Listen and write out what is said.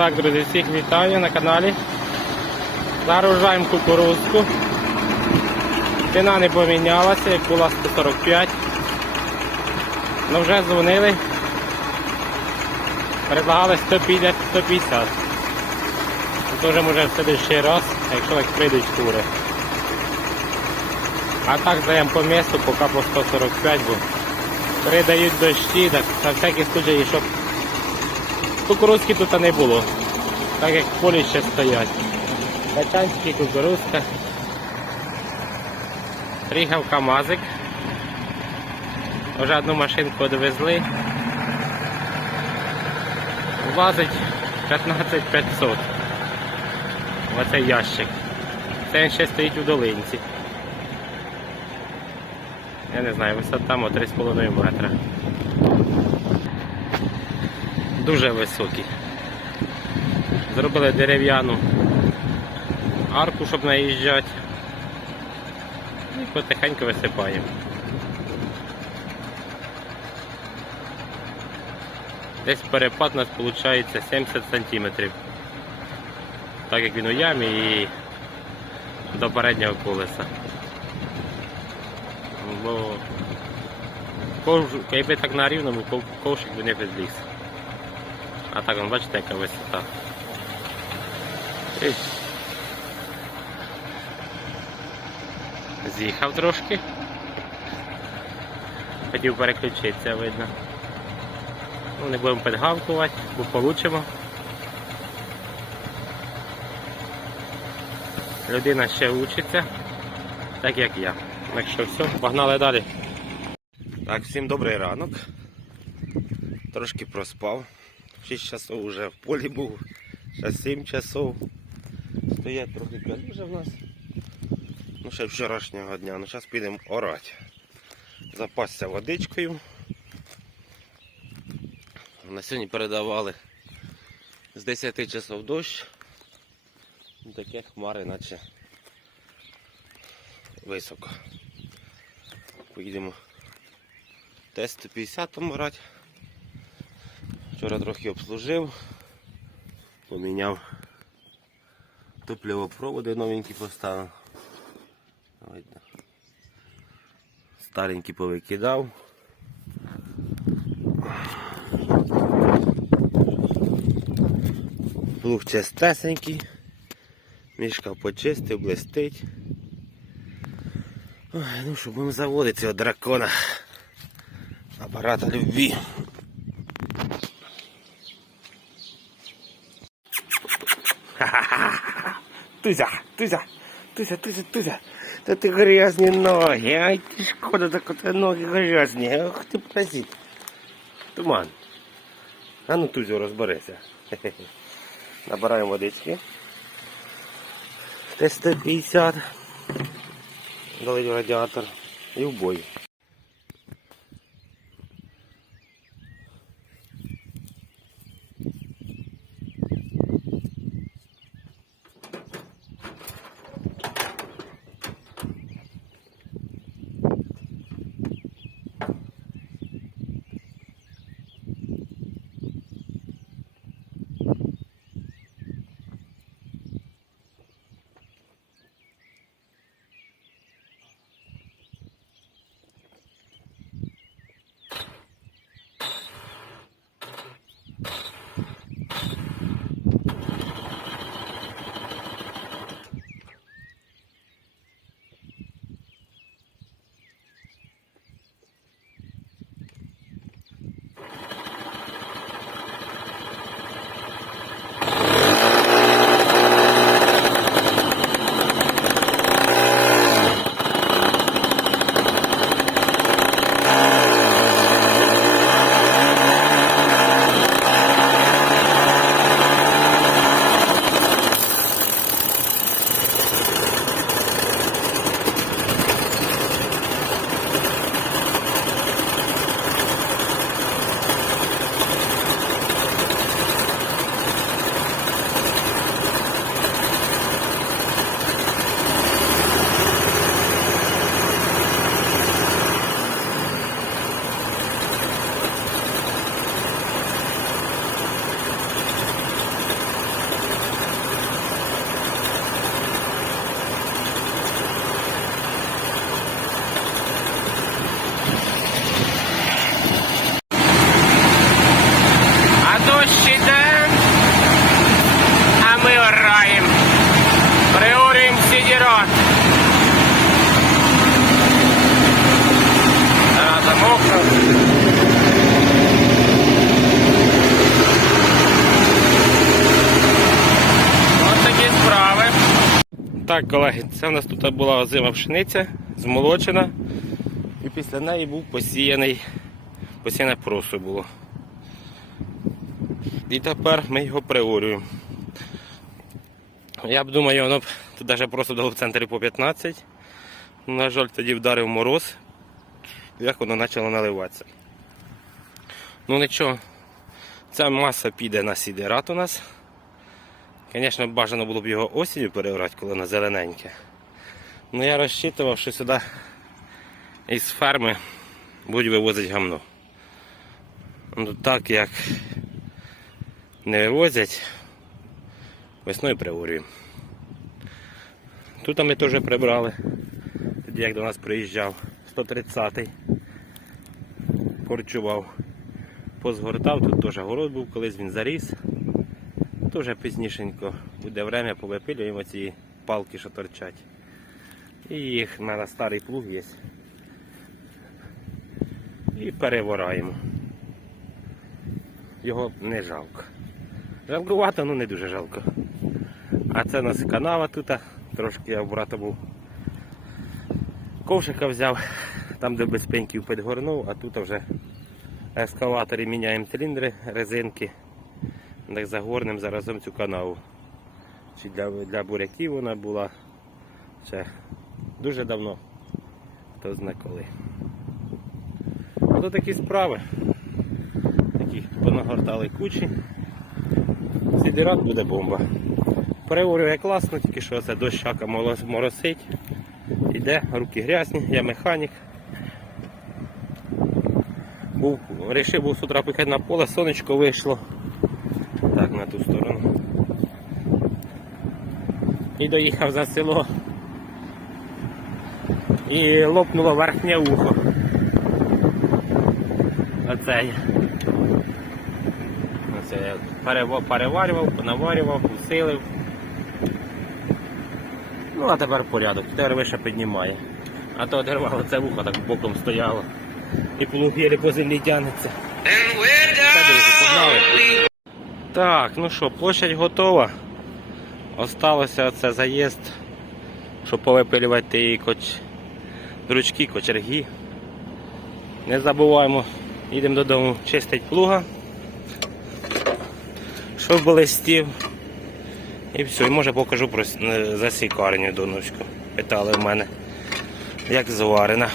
Так, друзі, всіх вітаю на каналі. Зараз вжаємо кукурузку. Ціна не помінялася, як була 145. Ну вже дзвонили. Предлагали 150 150. Дуже може в следующий раз, якщо так прийдуть тури. А так здаємо по місту, поки по 145, бо передають дощі, так на всякий случай, щоб кукурузки тут не було. Так як в полі ще стоять. Качанські кукурузка. Приїхав КАМАЗик. Вже одну машинку довезли. Влазить 15500. Оцей ящик. Це він ще стоїть у долинці. Я не знаю, висота там 3,5 метра. Дуже високий. Зробили дерев'яну арку, щоб наїжджати. І потихеньку висипаємо. Десь перепад у нас виходить 70 см. Так як він у ямі і до переднього колеса. Бо ковш, якби так на рівному, ков- ковшик би не підліз. А так, бачите, яка висота. І З'їхав трошки. Хотів переключитися, видно. Ну, не будемо підгавкувати, бо получимо. Людина ще учиться, так як я. Так що все, погнали далі. Так, всім добрий ранок. Трошки проспав. 6 часов вже в полі був, ще 7 часов. Стоять трохи калюжа в нас. Ну, ще вчорашнього дня. Ну, зараз підемо орати. Запасся водичкою. На сьогодні передавали з 10 часов дощ. Ну, Таке хмари, наче високо. Поїдемо Т-150 там орати. Вчора трохи обслужив, поміняв топливопроводи новенькі поставив. Видно. Старенькі повикидав. Плуг чистесенький. Мішка почистив, блистить. Ой, ну що, будемо заводити цього дракона. Апарата любві. Тузя, Тузя, Тузя, Тузя, Тузя. Та ти грязні ноги, ай ти шкода, так от ноги грязні. Ох ти паразит. Туман. А ну Тузю розберися. Набираємо водички. Т-150. Долить в радіатор. І в бой. Так, колеги, це у нас тут була озима пшениця, змолочена. І після неї був посіяний, посіяне просо було. І тепер ми його приорюємо. Я б думаю, воно б тут навіть просто дало в центрі по 15. На жаль, тоді вдарив мороз. Як воно почало наливатися. Ну нічого, ця маса піде на сідерат у нас. Звісно, бажано було б його осінню перебрати, коли воно зелененьке. Ну я розчитував, що сюди із ферми будуть вивозити гамно. Ну так як не вивозять, весною приорюємо. Тут ми теж прибрали. Тоді як до нас приїжджав 130-й, корчував, позгортав, тут теж город був, колись він заріс. Дуже пізнішенько буде время, повипилюємо ці палки, що торчать. І їх мене старий плуг є. І перевораємо. Його не жалко. Жалкувато, ну не дуже жалко. А це у нас канава тут. Трошки я в брата був. Ковшика взяв, там де без пеньків підгорнув, а тут вже ескалатори міняємо циліндри, резинки. Так загорнем заразом цю канаву. Чи для, для буряків вона була ще дуже давно, хто зна коли. Ото такі справи. Такі понагортали кучі. Сідірат буде бомба. Переорює класно, тільки що це дощака моросить. Іде, руки грязні, я механік. Був, вирішив був з утра поїхати на поле, сонечко вийшло. Так, на ту сторону. І доїхав за село. І лопнуло верхнє ухо. Оце я. Оце я переварював, понаварював, усилив. Ну, а тепер порядок. Тепер вище піднімає. А то одервало це вухо так боком стояло. І плугєлі по землі тягнеться. Та, друзі, погнали. Так, ну що, площадь готова. Осталося це заїзд, щоб повипилювати і коч... дручки, кочерги. Не забуваємо, їдемо додому чистить плуга, щоб листів. І все, і може покажу про е, засікарню доночку. Питали в мене, як зварена.